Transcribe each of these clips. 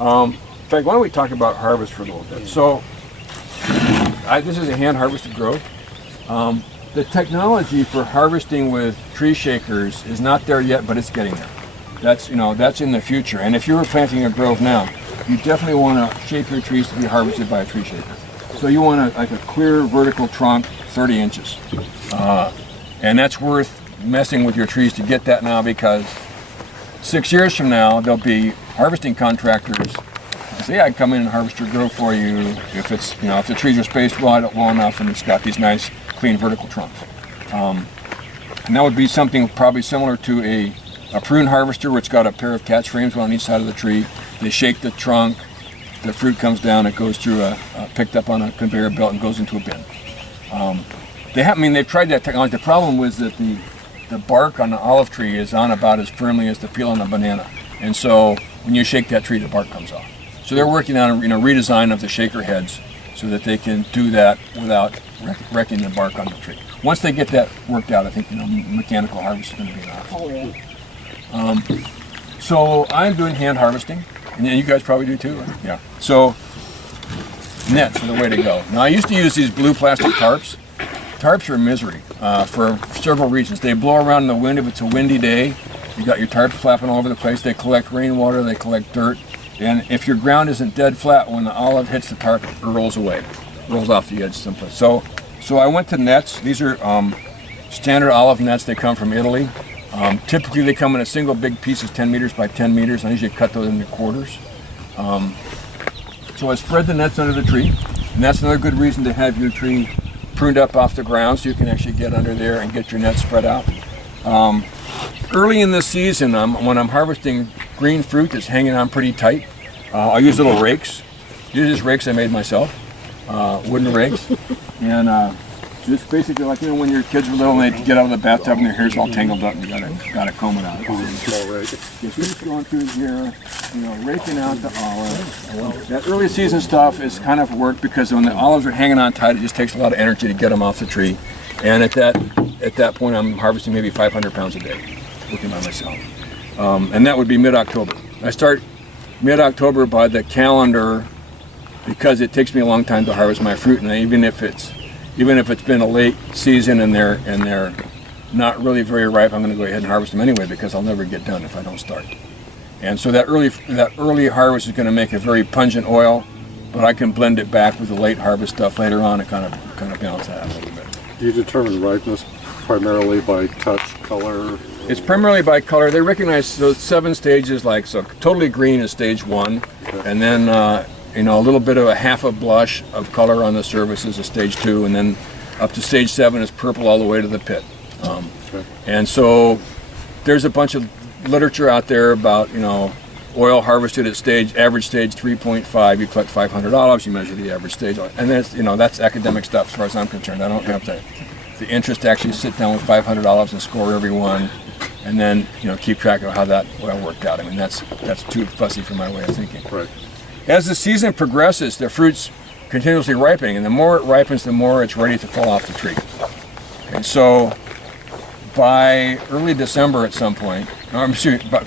In fact, why don't we talk about harvest for a little bit? So, this is a hand harvested growth. The technology for harvesting with tree shakers is not there yet, but it's getting there. That's in the future. And if you were planting a grove now, you definitely want to shape your trees to be harvested by a tree shaker. So you want like a clear vertical trunk, 30 inches. And that's worth messing with your trees to get that now, because 6 years from now, there'll be harvesting contractors who say, I'd come in and harvest your grove for you if it's, if the trees are spaced well enough and it's got these nice, clean vertical trunks. And that would be something probably similar to a prune harvester, which got a pair of catch frames on each side of the tree. They shake the trunk, the fruit comes down, it goes through picked up on a conveyor belt and goes into a bin. They've tried that technology. The problem was that the bark on the olive tree is on about as firmly as the peel on a banana. And so when you shake that tree, the bark comes off. So they're working on a redesign of the shaker heads so that they can do that without wrecking the bark on the tree. Once they get that worked out, I think mechanical harvest is going to be an option. Oh, yeah. So I'm doing hand harvesting, and you guys probably do too, right? Yeah. So nets are the way to go. Now I used to use these blue plastic tarps. Tarps are misery for several reasons. They blow around in the wind if it's a windy day. You got your tarps flapping all over the place. They collect rainwater, they collect dirt, and if your ground isn't dead flat, when the olive hits the tarp, it rolls away, rolls off the edge someplace. So I went to nets. These are standard olive nets. They come from Italy. Typically they come in a single big pieces, 10 meters by 10 meters. I usually cut those into quarters. So I spread the nets under the tree, and that's another good reason to have your tree pruned up off the ground so you can actually get under there and get your net spread out. Early in the season, when I'm harvesting green fruit that's hanging on pretty tight, I use little rakes. These are just rakes I made myself, wooden rakes. And just basically like when your kids were little and they'd get out of the bathtub and their hair's all tangled up and you gotta comb it out. Just going through here, raking out the olive. That early season stuff is kind of work because when the olives are hanging on tight, it just takes a lot of energy to get them off the tree. And at that point, I'm harvesting maybe 500 pounds a day, working by myself. And that would be mid-October. I start mid-October by the calendar because it takes me a long time to harvest my fruit, and even if it's been a late season and they're not really very ripe, I'm going to go ahead and harvest them anyway because I'll never get done if I don't start. And so that early harvest is going to make a very pungent oil, but I can blend it back with the late harvest stuff later on and kind of balance that out a little bit. Do you determine ripeness primarily by touch, color? It's primarily by color. They recognize those 7 stages, so totally green is stage 1, okay. And then a little bit of a half a blush of color on the surface is a stage 2, and then up to stage 7 is purple all the way to the pit. Okay. And so there's a bunch of literature out there about oil harvested at average stage 3.5. You collect 500 olives, you measure the average stage, and that's academic stuff as far as I'm concerned. I don't have the interest to actually sit down with 500 olives and score every one, and then keep track of how that oil worked out. I mean that's too fussy for my way of thinking. Right. As the season progresses, the fruit's continuously ripening, and the more it ripens, the more it's ready to fall off the tree. And so by early December at some point,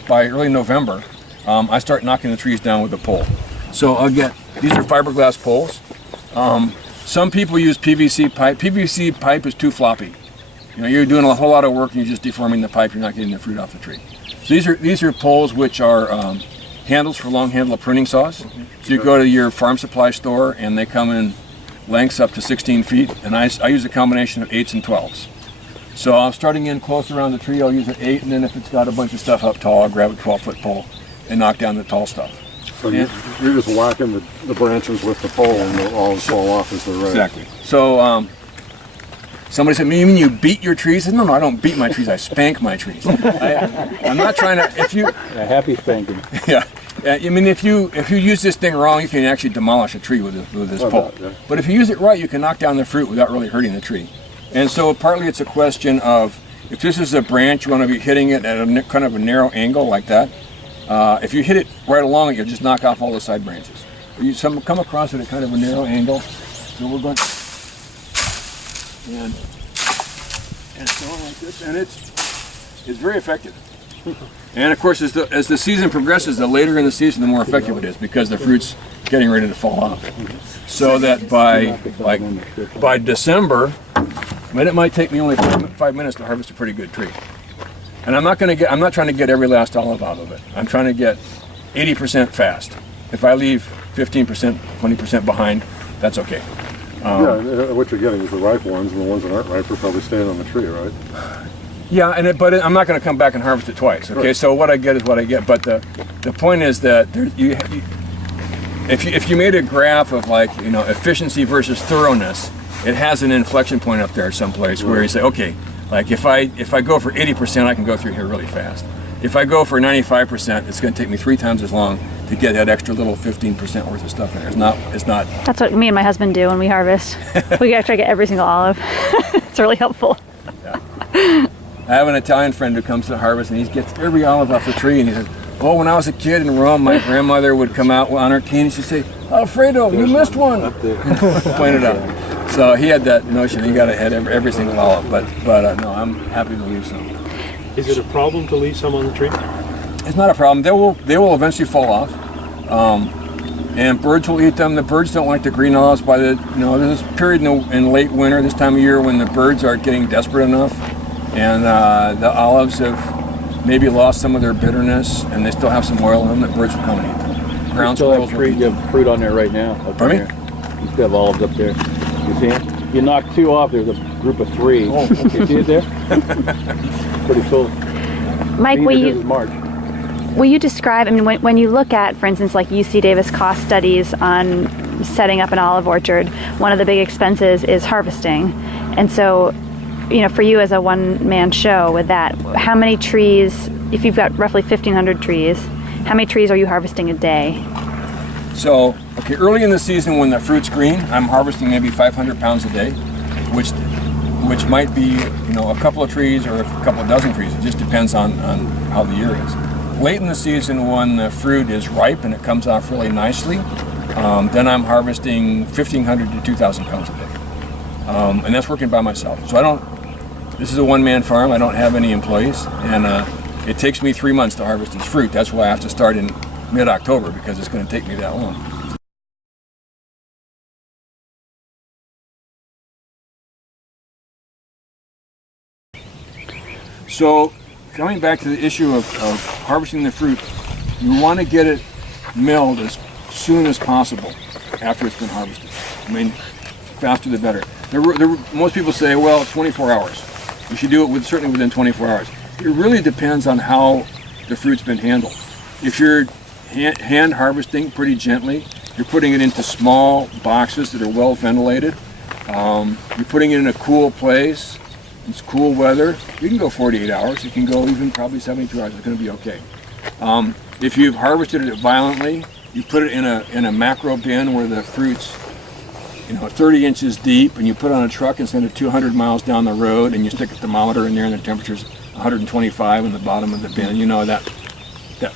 by early November, I start knocking the trees down with a pole. So these are fiberglass poles. Some people use PVC pipe. PVC pipe is too floppy. You're doing a whole lot of work and you're just deforming the pipe, you're not getting the fruit off the tree. So these are poles which are handles for long handle pruning saws. So you go to your farm supply store and they come in lengths up to 16 feet, and I use a combination of 8s and 12s. So I'm starting in close around the tree, I'll use an 8, and then if it's got a bunch of stuff up tall, I'll grab a 12-foot pole and knock down the tall stuff. So you're just whacking the branches with the pole and they'll all fall off as they're ready. Exactly. So somebody said, you mean you beat your trees? I said, no, I don't beat my trees, I spank my trees. I'm not trying to, a happy spanking. Yeah. If you use this thing wrong, you can actually demolish a tree with this pole. Yeah. But if you use it right, you can knock down the fruit without really hurting the tree. And so partly it's a question of, if this is a branch, you want to be hitting it at a kind of a narrow angle like that. If you hit it right along it, you'll just knock off all the side branches. You come across it at kind of a narrow angle. So we're going and so like this, and it's very effective. And of course, as the season progresses, the later in the season, the more effective it is because the fruit's getting ready to fall off. So that by December, it might take me only 5 minutes to harvest a pretty good tree. And I'm not trying to get every last olive out of it. I'm trying to get 80% fast. If I leave 15%, 20% behind, that's okay. What you're getting is the ripe ones, and the ones that aren't ripe are probably staying on the tree, right? Yeah, but I'm not going to come back and harvest it twice. Okay, right. So what I get is what I get. But the point is that if you made a graph of efficiency versus thoroughness, it has an inflection point up there someplace where you say, okay, like if I go for 80%, I can go through here really fast. If I go for 95%, it's going to take me 3 times as long to get that extra little 15% worth of stuff in there. It's not. That's what me and my husband do when we harvest. We try to get every single olive. It's really helpful. Yeah. I have an Italian friend who comes to harvest and he gets every olive off the tree and he says, oh, when I was a kid in Rome, my grandmother would come out on her cane and she'd say, Alfredo, you missed one. Point it out. So he had that notion he got to hit every single olive, but no, I'm happy to leave some. Is it a problem to leave some on the tree? It's not a problem. They will eventually fall off, and birds will eat them. The birds don't like the green olives. There's this period in late winter, this time of year, when the birds are getting desperate enough, and the olives have maybe lost some of their bitterness, and they still have some oil in them. That birds will come and eat them. Ground squirrels will eat them. You have fruit on there right now. Pardon me? You still have olives up there. You see it? You knocked 2 off. There's a group of 3. Oh. You see it there? Pretty cool. Mike, will you describe, when you look at, for instance, like UC Davis cost studies on setting up an olive orchard, one of the big expenses is harvesting. And so, for you as a one-man show with that, how many trees, if you've got roughly 1,500 trees, how many trees are you harvesting a day? So, early in the season when the fruit's green, I'm harvesting maybe 500 pounds a day, which might be, a couple of trees or a couple of dozen trees. It just depends on how the year is. Late in the season when the fruit is ripe and it comes off really nicely, then I'm harvesting 1,500 to 2,000 pounds a day. And that's working by myself. So this is a one-man farm. I don't have any employees. And it takes me 3 months to harvest this fruit. That's why I have to start in mid-October, because it's going to take me that long. So, coming back to the issue of harvesting the fruit, you want to get it milled as soon as possible after it's been harvested. Faster the better. Most people say, well, 24 hours. You should do it certainly within 24 hours. It really depends on how the fruit's been handled. If you're hand harvesting pretty gently, you're putting it into small boxes that are well ventilated. You're putting it in a cool place. It's cool weather. You can go 48 hours. You can go even probably 72 hours. It's going to be okay. If you've harvested it violently, you put it in a macro bin where the fruit's 30 inches deep, and you put it on a truck and send it 200 miles down the road, and you stick a thermometer in there, and the temperature's 125 in the bottom of the bin. That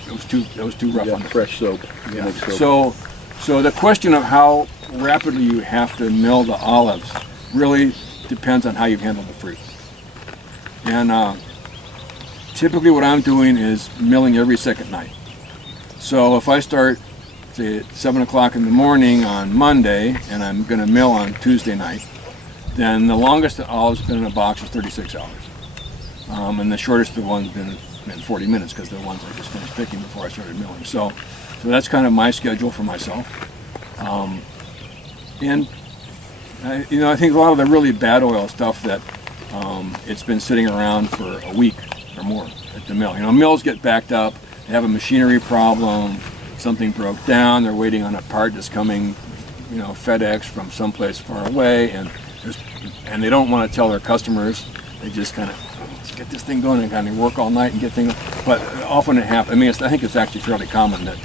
was too rough on the fresh soap. Yeah. So the question of how rapidly you have to mill the olives really depends on how you've handled the fruit. And typically what I'm doing is milling every second night. So if I start, say, at 7 o'clock in the morning on Monday, and I'm going to mill on Tuesday night, then the longest the olive's been in a box is 36 hours. And the shortest the one's been 40 minutes, because they're the ones I just finished picking before I started milling. So that's kind of my schedule for myself. And I think a lot of the really bad oil stuff that it's been sitting around for a week or more at the mill. Mills get backed up, they have a machinery problem, something broke down, they're waiting on a part that's coming, FedEx from someplace far away, and they don't want to tell their customers. They just kind of get this thing going and kind of work all night and get things. But often it happens. I think it's actually fairly common that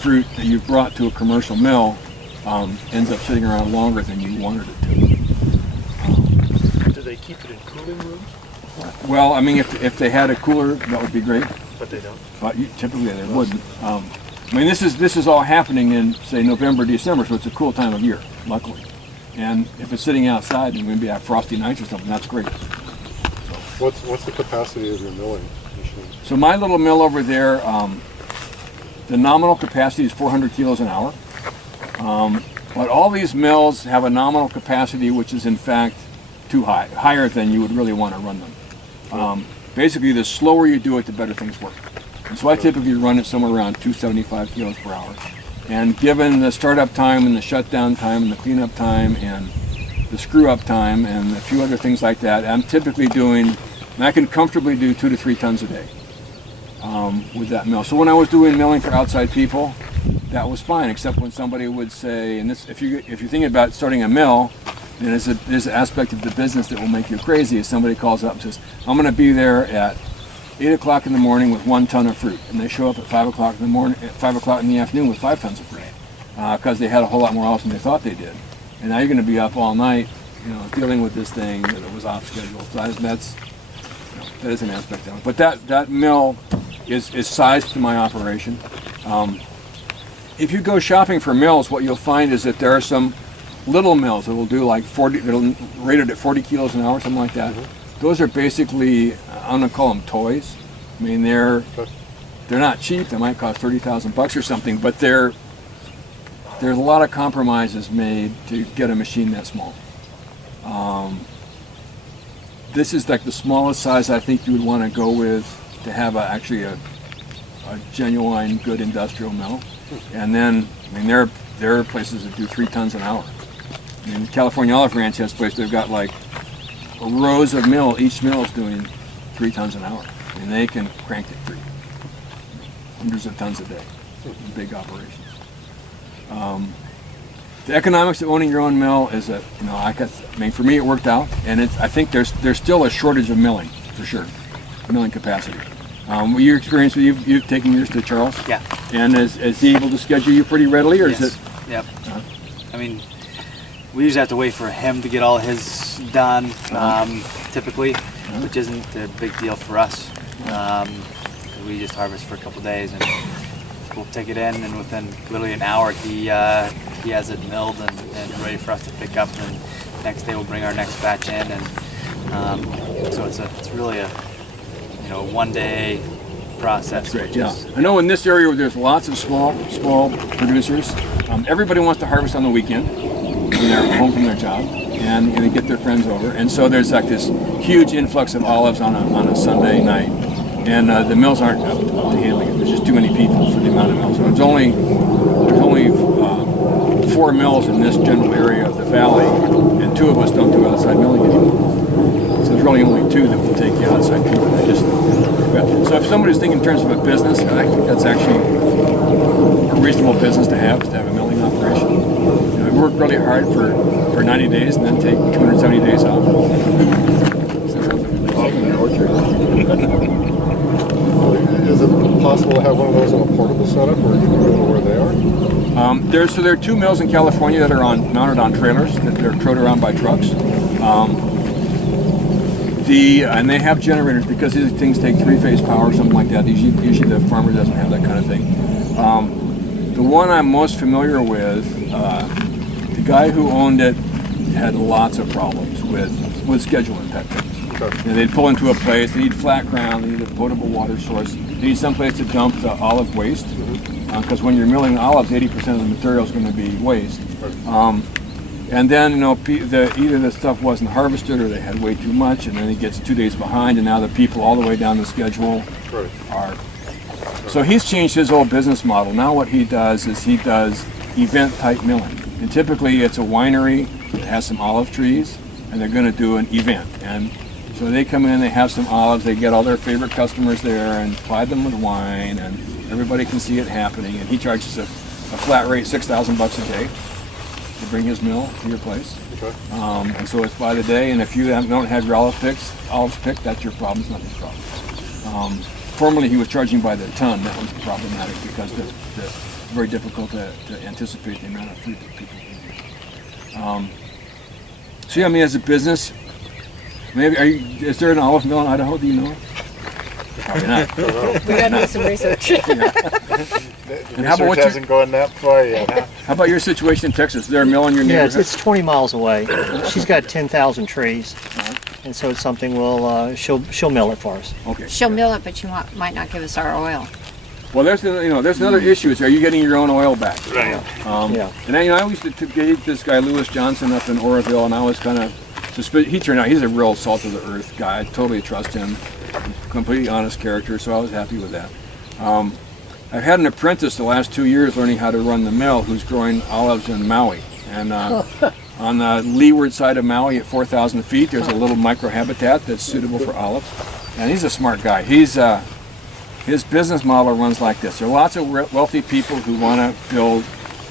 fruit that you've brought to a commercial mill ends up sitting around longer than you wanted it to. Do they keep it in cooling rooms? Well, if they had a cooler, that would be great. But they don't. But typically they wouldn't. This is all happening in, say, November, December, so it's a cool time of year, luckily. And if it's sitting outside and maybe have frosty nights or something, that's great. So. What's the capacity of your milling machine? So my little mill over there, the nominal capacity is 400 kilos an hour. But all these mills have a nominal capacity which is in fact too high, higher than you would really want to run them. Basically, the slower you do it, the better things work. And so I typically run it somewhere around 275 kilos per hour. And given the startup time and the shutdown time and the cleanup time and the screw up time and a few other things like that, I'm typically doing, and I can comfortably do 2 to 3 tons a day with that mill. So when I was doing milling for outside people, that was fine, except when somebody would say, and this, if you're thinking about starting a mill, and there's an aspect of the business that will make you crazy. If somebody calls up and says, I'm going to be there at 8 o'clock in the morning with 1 ton of fruit, and they show up at 5 o'clock in the morning, at 5 o'clock in the afternoon with 5 tons of fruit, because they had a whole lot more olives than they thought they did. And now you're going to be up all night, dealing with this thing that was off schedule. So that is an aspect of it. But that mill is sized to my operation. If you go shopping for mills, what you'll find is that there are some little mills that will do like 40, that'll rated at 40 kilos an hour, something like that. Those are basically, I'm gonna call them toys. I mean, they're not cheap. They might cost $30,000 or something, but there's a lot of compromises made to get a machine that small. This is like the smallest size I think you would want to go with to have actually a genuine good industrial mill. And then, I mean, there are places that do 3 tons an hour. I mean, California Olive Ranch has a place, they've got like rows of mill, each mill is doing 3 tons an hour. And they can crank it through hundreds of tons a day in big operations. The economics of owning your own mill is that, for me it worked out, and I think there's still a shortage of milling, for sure, milling capacity. Your experience with you've taken yours to Charles? Yeah. And is he able to schedule you pretty readily, or yes. is it? Yep. I mean, we usually have to wait for him to get all his done, typically, which isn't a big deal for us. We just harvest for a couple days, and we'll take it in, and within literally an hour, he has it milled and ready for us to pick up. And next day, we'll bring our next batch in, and so it's really a 1 day process. Great, yeah. I know in this area where there's lots of small producers, everybody wants to harvest on the weekend when they're home from their job, and they get their friends over, and so there's like this huge influx of olives on a Sunday night, and the mills aren't up to handling it. There's just too many people for the amount of mills. So there's only 4 mills in this general area of the valley, and 2 of us don't do outside milling anymore. So there's really only 2 that will take the outside people. So if somebody's thinking in terms of a business, I think that's actually a reasonable business to have a milling operation. We work really hard for 90 days and then take 270 days off. Is it possible to have one of those on a portable setup, or you can go to where they are? There are 2 mills in California that are mounted on trailers that they're towed around by trucks. And they have generators because these things take 3-phase power or something like that. Usually the farmer doesn't have that kind of thing. The one I'm most familiar with, the guy who owned it had lots of problems with scheduling type things. Okay. They'd pull into a place, they need flat ground, they need a potable water source, they need some place to dump the olive waste, because when you're milling olives, 80% of the material is going to be waste. And then, either the stuff wasn't harvested or they had way too much, and then it gets 2 days behind, and now the people all the way down the schedule are. So he's changed his whole business model. Now what he does is he does event-type milling. And typically it's a winery that has some olive trees, and they're going to do an event. And so they come in, they have some olives, they get all their favorite customers there and ply them with wine, and everybody can see it happening. And he charges a flat rate, $6,000 a day. To bring his mill to your place. Okay. And so it's by the day, and if you don't have your olives picked, that's your problem, it's not his problem. Formerly he was charging by the ton. That was problematic because it's very difficult to anticipate the amount of fruit that people can do. So as a business, maybe is there an olive mill in Idaho, do you know? Probably not. We got to do some research. And how about hasn't gone that far yet, huh? How about your situation in Texas? Is there a mill in your neighborhood? Yeah, it's 20 miles away. She's got 10,000 trees. and so it's something she'll mill it for us. Okay. She'll mill it, but she might not give us our oil. Well, there's another issue. Is are you getting your own oil back? Right. Yeah. And I used to gauge this guy Lewis Johnson up in Oroville, and I was kind of suspicious. He turned out he's a real salt of the earth guy. I totally trust him. Completely honest character, so I was happy with that. I've had an apprentice the last 2 years learning how to run the mill who's growing olives in Maui. And on the leeward side of Maui at 4,000 feet, there's a little microhabitat that's suitable for olives. And he's a smart guy. His business model runs like this. There are lots of wealthy people who want to build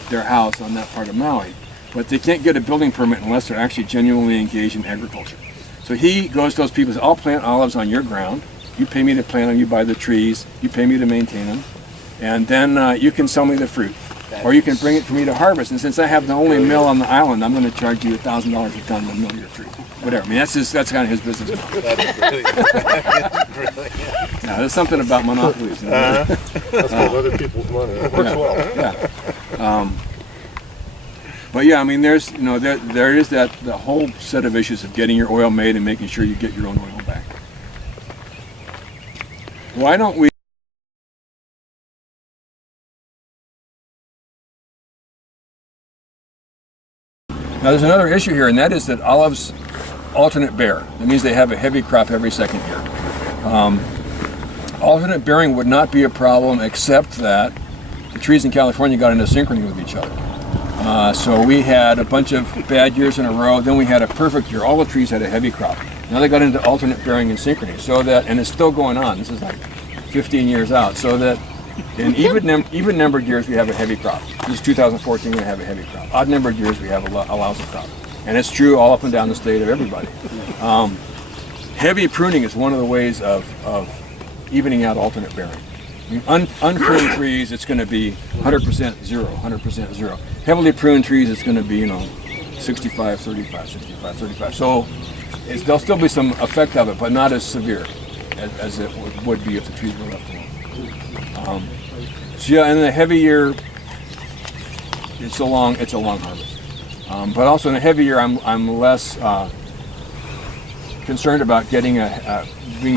their house on that part of Maui, but they can't get a building permit unless they're actually genuinely engaged in agriculture. So he goes to those people and says, I'll plant olives on your ground. You pay me to plant them, you buy the trees, you pay me to maintain them, and then you can sell me the fruit. Or you can bring it for me to harvest. And since I have the only mill on the island, I'm going to charge you $1,000 a ton to mill your fruit. Whatever. I mean, that's kind of his business model. That's brilliant. Yeah, there's something about monopolies. That's called other people's money. It works well. Yeah. But yeah, I mean, there is the whole set of issues of getting your oil made and making sure you get your own oil back. Why don't we? Now there's another issue here, and that is that olives alternate bear. That means they have a heavy crop every second year. Alternate bearing would not be a problem except that the trees in California got into synchrony with each other. So we had a bunch of bad years in a row, then we had a perfect year. All the trees had a heavy crop. Now they got into alternate bearing and synchrony, so that, and it's still going on, this is like 15 years out, so that in even numbered years we have a heavy crop. This is 2014, we have a heavy crop. Odd numbered years we have a lousy crop. And it's true all up and down the state of everybody. Heavy pruning is one of the ways of evening out alternate bearing. I mean, unpruned trees, it's going to be 100% zero, 100% zero. Heavily pruned trees, it's going to be 65, 35, 65, 35. So there'll still be some effect of it, but not as severe as it would be if the trees were left alone. So yeah, in the heavy year, it's a long harvest. But also in a heavy year, I'm less concerned about being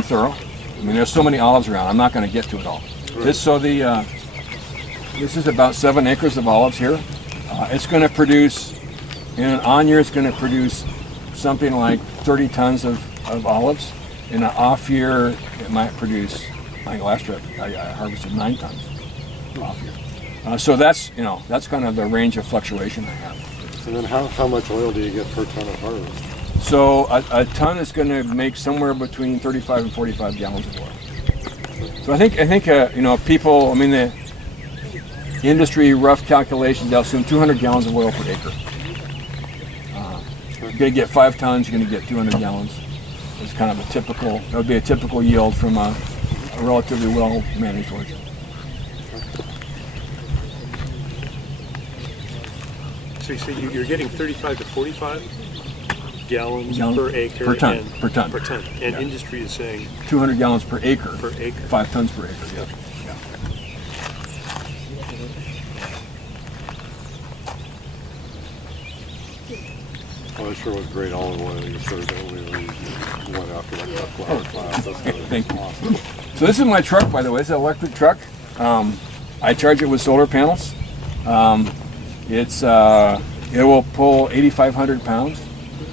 thorough. I mean, there's so many olives around. I'm not going to get to it all. Right. This is about 7 acres of olives here. It's going to produce, in an on year, it's going to produce something like 30 tons of olives. In an off year, it might produce. I think last year I harvested 9 tons off year. So that's kind of the range of fluctuation I have. And then how much oil do you get per ton of harvest? So a ton is going to make somewhere between 35 and 45 gallons of oil. So I think people, I mean, the industry rough calculations, they'll assume 200 gallons of oil per acre. You're going to get 5 tons, you're going to get 200 gallons. It's kind of that would be a typical yield from a relatively well-managed orchard. So you say you're getting 35 to 45 gallons per acre per ton. And yeah. Industry is saying 200 gallons per acre. 5 tons per acre. Yeah. Well, that sure was great olive oil. You sort of went after that flower class. Thank you. So this is my truck, by the way. It's an electric truck. I charge it with solar panels. It will pull 8,500 pounds.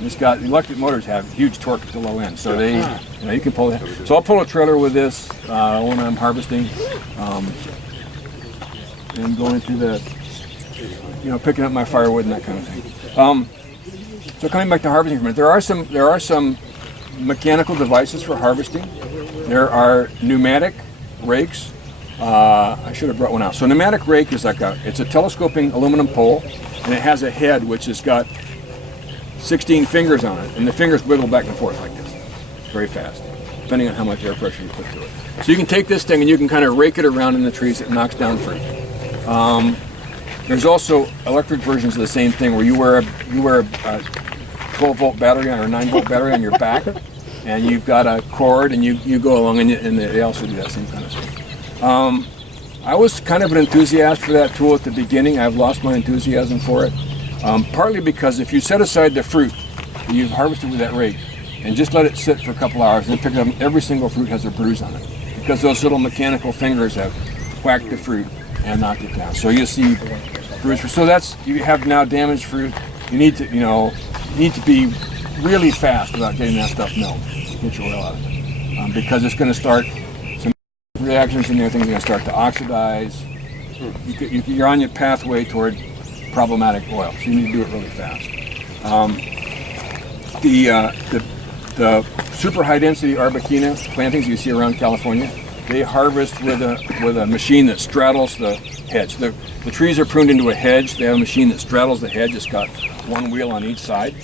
Electric motors have huge torque at the low end, so you can pull it. So I'll pull a trailer with this when I'm harvesting, and going through picking up my firewood and that kind of thing. So coming back to harvesting for a minute, there are some mechanical devices for harvesting. There are pneumatic rakes. I should have brought one out. So pneumatic rake is it's a telescoping aluminum pole, and it has a head which has got 16 fingers on it, and the fingers wiggle back and forth like this, very fast, depending on how much air pressure you put to it. So you can take this thing and you can kind of rake it around in the trees. It knocks down fruit. There's also electric versions of the same thing where you wear a 12-volt battery or a 9-volt battery on your back, and you've got a cord, and you go along, and they also do that same kind of thing. I was kind of an enthusiast for that tool at the beginning. I've lost my enthusiasm for it, partly because if you set aside the fruit that you've harvested with that rake, and just let it sit for a couple hours, and then pick it up. Every single fruit has a bruise on it because those little mechanical fingers have whacked the fruit and knocked it down. So you see bruise. So that's, you have now damaged fruit. You need to, be really fast about getting that stuff milled, get your oil out of it, because it's going to start some reactions in there. Things are going to start to oxidize. You're on your pathway toward problematic oil, so you need to do it really fast. The super high density Arbequina plantings you see around California, they harvest with a machine that straddles the hedge. The trees are pruned into a hedge. They have a machine that straddles the hedge. It's got one wheel on each side,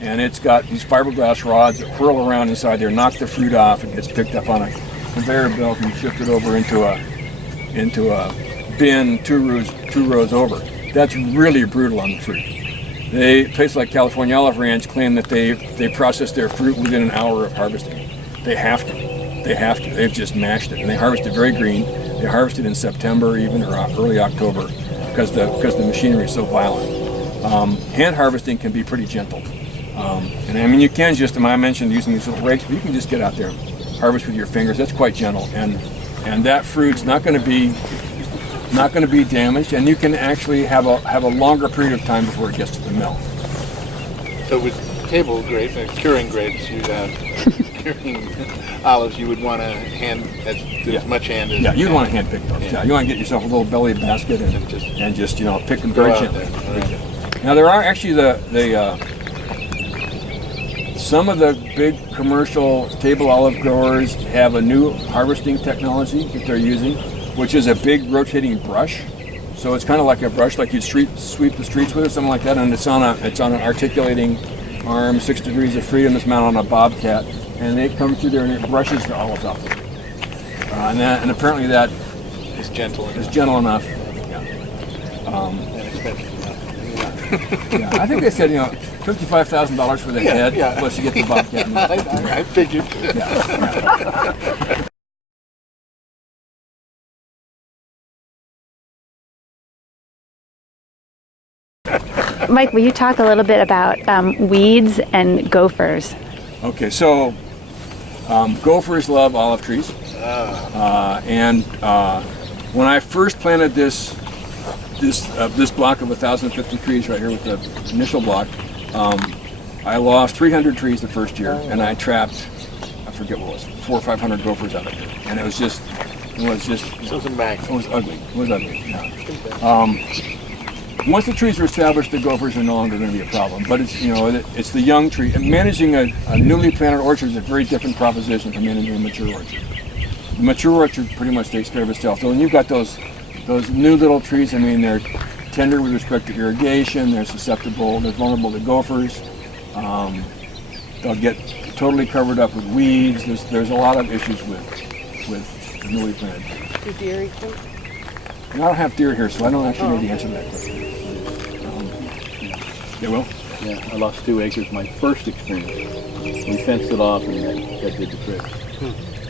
and it's got these fiberglass rods that whirl around inside there, knock the fruit off, and gets picked up on a conveyor belt and shifted over into a bin two rows over. That's really brutal on the fruit. Places like California Olive Ranch claim that they process their fruit within an hour of harvesting. They have to. They've just mashed it, and they harvest it very green. They harvest it in September even, or early October, because the machinery is so violent. Hand harvesting can be pretty gentle, and I mean you can just. I mentioned using these little rakes, but you can just get out there and harvest with your fingers. That's quite gentle, and that fruit's not going to be damaged, and you can actually have a longer period of time before it gets to the mill. So with table grapes and curing grapes, you curing olives, you would want to hand as much hand as you'd want to hand pick those. Yeah, you want to get yourself a little belly basket and just pick them very gently. Right. Now there are actually some of the big commercial table olive growers have a new harvesting technology that they're using, which is a big rotating brush. So it's kind of like a brush, like you'd sweep the streets with, or something like that. And it's on an articulating arm, 6 degrees of freedom. It's mounted on a bobcat, and it comes through there and it brushes the olives off of it. And apparently that is gentle enough. Yeah. And expensive enough. Yeah, I think they said $55,000 for the head, plus you get the bobcat. I figured. Yeah. Mike, will you talk a little bit about weeds and gophers? Okay, so gophers love olive trees, and when I first planted this block of 1,050 trees right here with the initial block, I lost 300 trees the first year, and I trapped, I forget what it was, 400 or 500 gophers out of it, and it was just It was ugly. Yeah. Once the trees are established, the gophers are no longer going to be a problem. But it's the young tree. And managing a newly planted orchard is a very different proposition from managing a mature orchard. The mature orchard pretty much takes care of itself. So when you've got those new little trees, I mean, they're tender with respect to irrigation. They're susceptible. They're vulnerable to gophers. They'll get totally covered up with weeds. There's a lot of issues with newly planted. Do deer eat them? And I don't have deer here, so I don't actually know the answer to that question. They will? Yeah, I lost 2 acres my first experience. We fenced it off and that did the trick.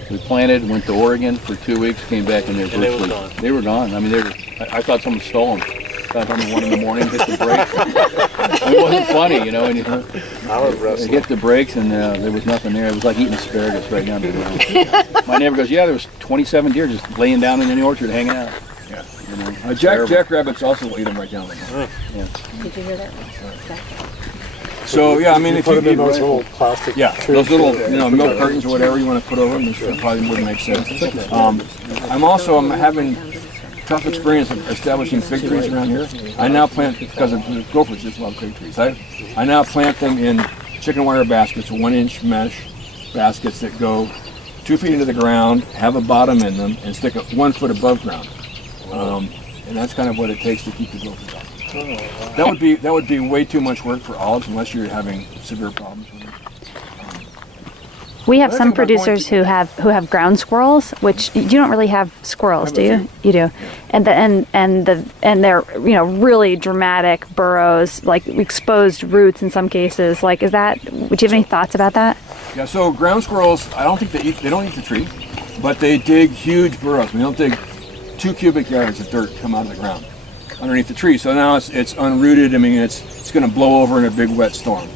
We planted, went to Oregon for 2 weeks, came back and they were gone. They were gone. I mean, I thought someone stole them. I got home at 1 in the morning, hit the brakes. It wasn't funny, you know. And you hit the brakes and there was nothing there. It was like eating asparagus right down to the ground. My neighbor goes, yeah, there was 27 deer just laying down in the orchard hanging out. Yeah. You know, jackrabbits also will eat them right down there. Yeah. Did you hear that? So yeah, I mean, if put you them in those little plastic those little milk cartons or whatever you want to put over them, this probably wouldn't make sense. I'm having tough experience of establishing fig trees around here. I now plant, because of the gophers just love fig trees. I now plant them in chicken wire baskets, 1-inch mesh baskets that go 2 feet into the ground, have a bottom in them, and stick it 1 foot above ground. And that's kind of what it takes to keep the gophers off. That would be way too much work for olives unless you're having severe problems with them. We have some producers who have ground squirrels, which you don't really have squirrels, do you? You do, and they're really dramatic burrows, like exposed roots in some cases. Like, would you have any thoughts about that? Yeah. So ground squirrels, I don't think they don't eat the tree, but they dig huge burrows. They'll dig 2 cubic yards of dirt come out of the ground underneath the tree. So now it's unrooted. I mean, it's going to blow over in a big wet storm.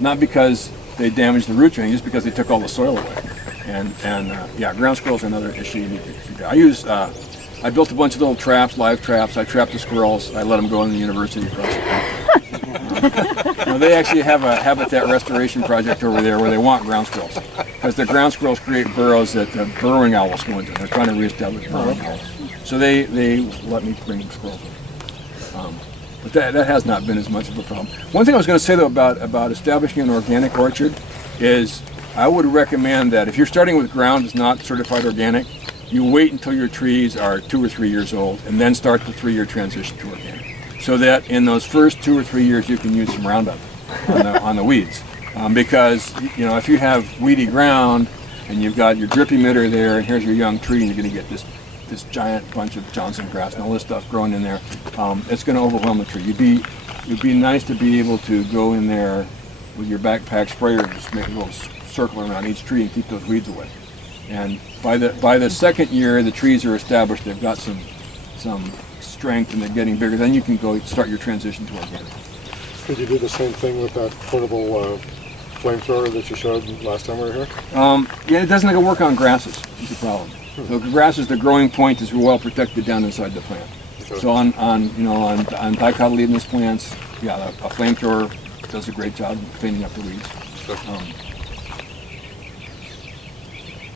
Not because they damage the root drain just because they took all the soil away. And yeah, ground squirrels are another issue you need to keep. I built a bunch of little traps, live traps. I trapped the squirrels. I let them go in the university across the country. They actually have a habitat restoration project over there where they want ground squirrels, because the ground squirrels create burrows that the burrowing owls go into. They're trying to reestablish burrowing owls. So they let me bring squirrels in. But that has not been as much of a problem. One thing I was going to say though about establishing an organic orchard is I would recommend that if you're starting with ground that's not certified organic, you wait until your trees are 2 or 3 years old and then start the 3-year transition to organic. So that in those first 2 or 3 years you can use some Roundup on the weeds. Because if you have weedy ground and you've got your drip emitter there and here's your young tree and you're going to get this giant bunch of Johnson grass and all this stuff growing in there, it's going to overwhelm the tree. It'd be nice to be able to go in there with your backpack sprayer and just make a little circle around each tree and keep those weeds away. And by the second year, the trees are established. They've got some strength and they're getting bigger. Then you can go start your transition to organic. Could you do the same thing with that portable flamethrower that you showed last time we were here? Yeah, it doesn't work on grasses. Is the problem. So grasses, the growing point is well protected down inside the plant. Okay. So on dicotyledonous plants, yeah, a flamethrower does a great job of cleaning up the weeds. Okay.